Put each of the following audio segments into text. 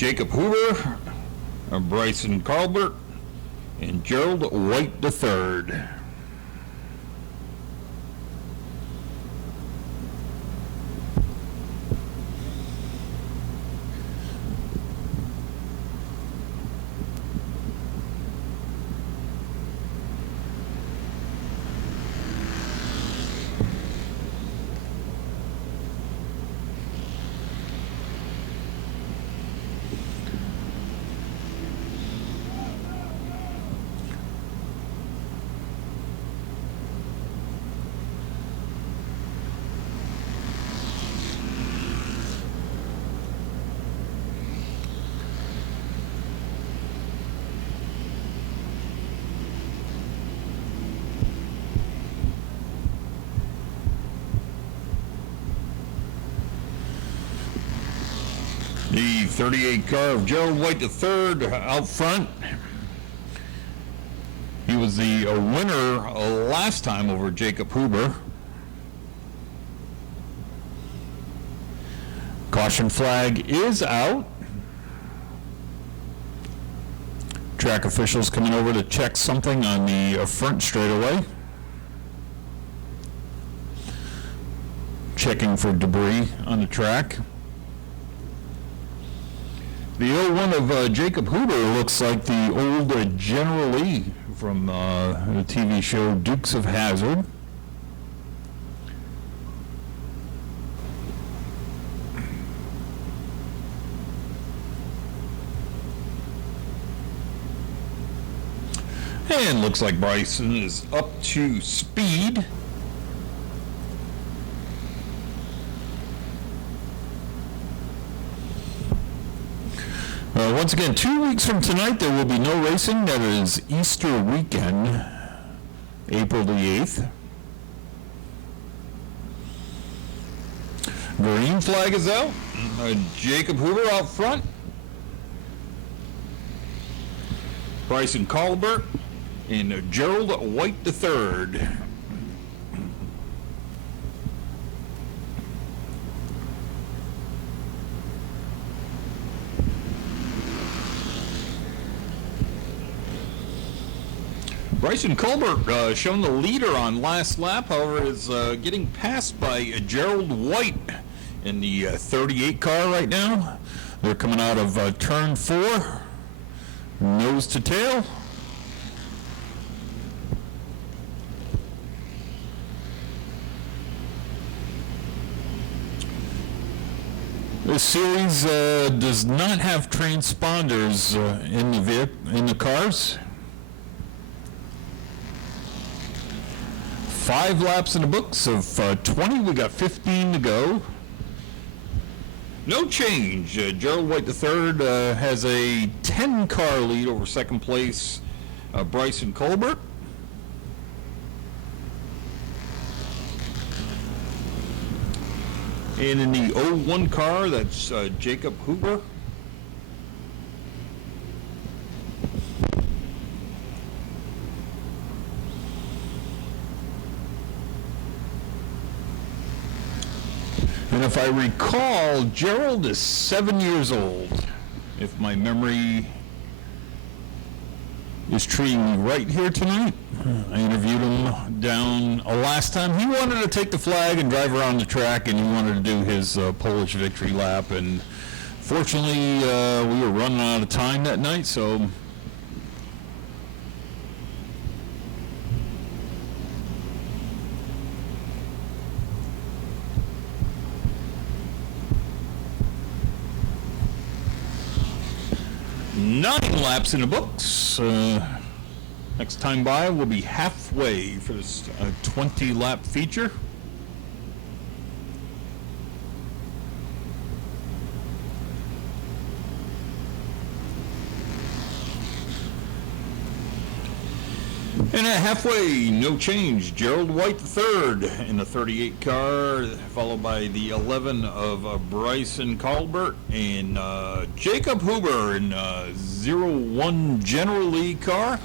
Jacob Hoover, Bryson Colbert, and Gerald White III. The 38 car of Gerald White III out front. He was the winner last time over Jacob Hoover. Caution flag is out. Track officials coming over to check something on the front straightaway. Checking for debris on the track. The 01 of Jacob Hoover looks like the old General Lee from the TV show Dukes of Hazzard. And looks like Bryson is up to speed. Once again, 2 weeks from tonight, there will be no racing. That is Easter weekend, April the 8th. Green flag is out. Jacob Hoover out front. Bryson Colbert and Gerald White III. Bryson Colbert shown the leader on last lap, however, is getting passed by Gerald White in the 38 car right now. They're coming out of turn 4, nose to tail. This series does not have transponders in the cars. 5 laps in the books of 20. We got 15 to go. No change. Gerald White III has a 10-car lead over second place Bryson Colbert. And in the 01 car, that's Jacob Hoover. And if I recall, Gerald is 7 years old, if my memory is treating me right here tonight. I interviewed him down last time. He wanted to take the flag and drive around the track, and he wanted to do his Polish victory lap. And fortunately, we were running out of time that night, so nine laps in the books. Next time by will be halfway for this 20-lap feature. And at halfway, no change. Gerald White III in the 38 car, followed by the 11 of Bryson Colbert, and Jacob Hoover in 01 General Lee car.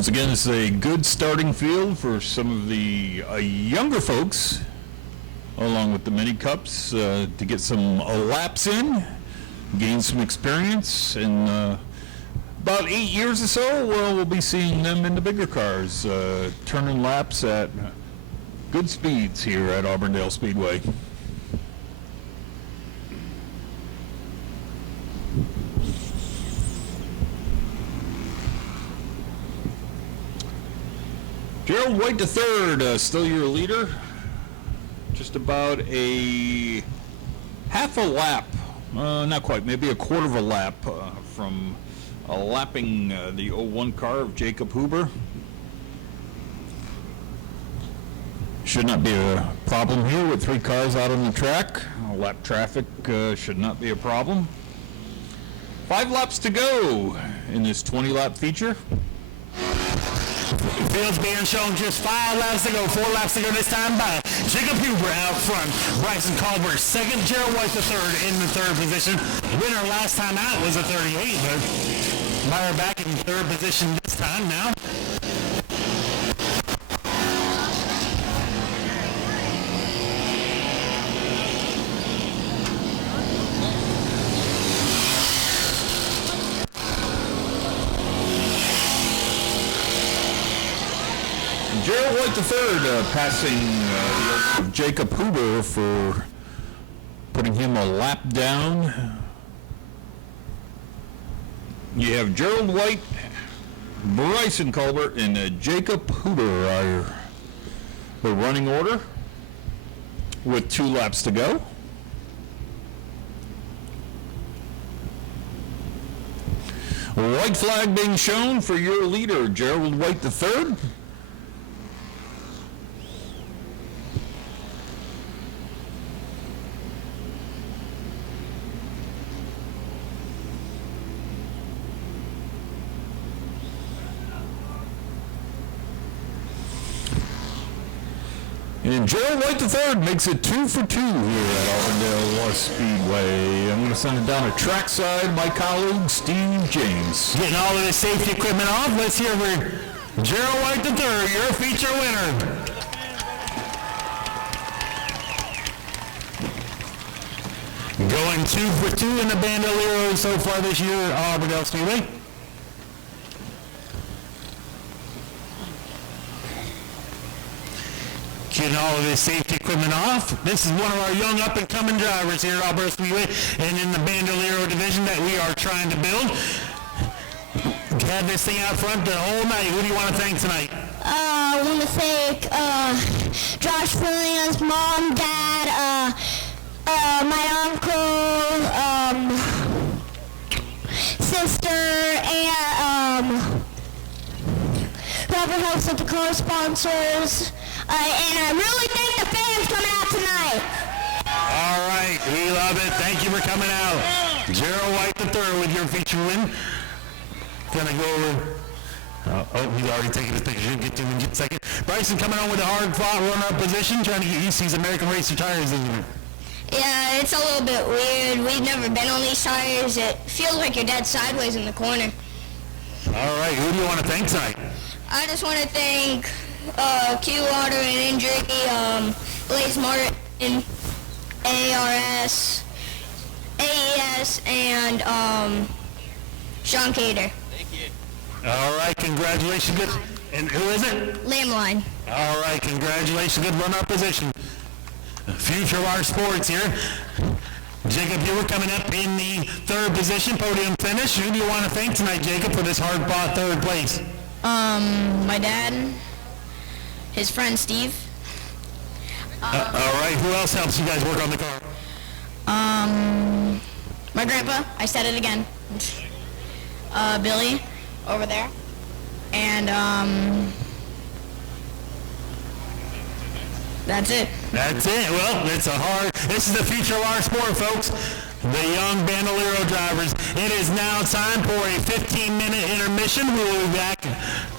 Once again, it's a good starting field for some of the younger folks, along with the mini cups, to get some laps in, gain some experience, and about 8 years or so, we'll be seeing them in the bigger cars, turning laps at good speeds here at Auburndale Speedway. Gerald White III, still your leader. Just about a half a lap, not quite, maybe a quarter of a lap from lapping the 01 car of Jacob Huber. Should not be a problem here with 3 cars out on the track. Lap traffic should not be a problem. 5 laps to go in this 20-lap feature. Field's being shown just 5 laps to go, 4 laps to go this time by Jacob Huber out front. Bryson Colbert second, Gerald White the third in the third position. Winner last time out was a 38, but Meyer back in third position this time now. Gerald White III passing Jacob Huber for putting him a lap down. You have Gerald White, Bryson Colbert, and Jacob Huber are the running order with 2 laps to go. White flag being shown for your leader, Gerald White III. And Gerald White III makes it 2 for 2 here at Auburndale Speedway. I'm going to send it down to trackside, my colleague, Steve James. Getting all of the safety equipment off. Let's hear for Gerald White III, your feature winner. Going 2 for 2 in the Bandolero so far this year at Auburndale Speedway. Getting all of his safety equipment off. This is one of our young up-and-coming drivers here at Auburndale Speedway and in the Bandolero division that we are trying to build. Had this thing out front the whole night. Who do you want to thank tonight? I want to thank Josh Williams, Mom, Dad, my uncle, sister, and whoever helps with the car sponsors. And I really thank the fans coming out tonight. All right, we love it. Thank you for coming out. Gerald White III with your feature win. Gonna go over. He's already taken his picture. Get to him in just a second. Bryson coming on with a hard-fought runner-up position, trying to get used to these American Racer tires, isn't it? Yeah, it's a little bit weird. We've never been on these tires. It feels like you're dead sideways in the corner. All right, who do you want to thank tonight? I just want to thank Q Water and Injury, Blaze Martin, ARS, AES, and Sean Cater. Thank you. All right, congratulations. Good. And who is it? Lamline. All right, congratulations. Good run-up position. The future of our sports here. Jacob, you were coming up in the third position, podium finish. Who do you want to thank tonight, Jacob, for this hard-fought third place? My dad, his friend Steve. All right, who else helps you guys work on the car? My grandpa, I said it again. Billy, over there. And, that's it. That's it. Well, this is the future of our sport, folks. The young Bandolero drivers. It is now time for a 15-minute intermission. We will be back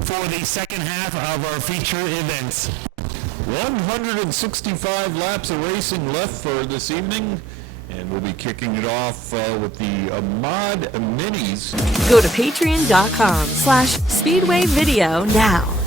for the second half of our feature events. 165 laps of racing left for this evening, And we'll be kicking it off with the Mod Minis. Go to patreon.com/Speedway Video now.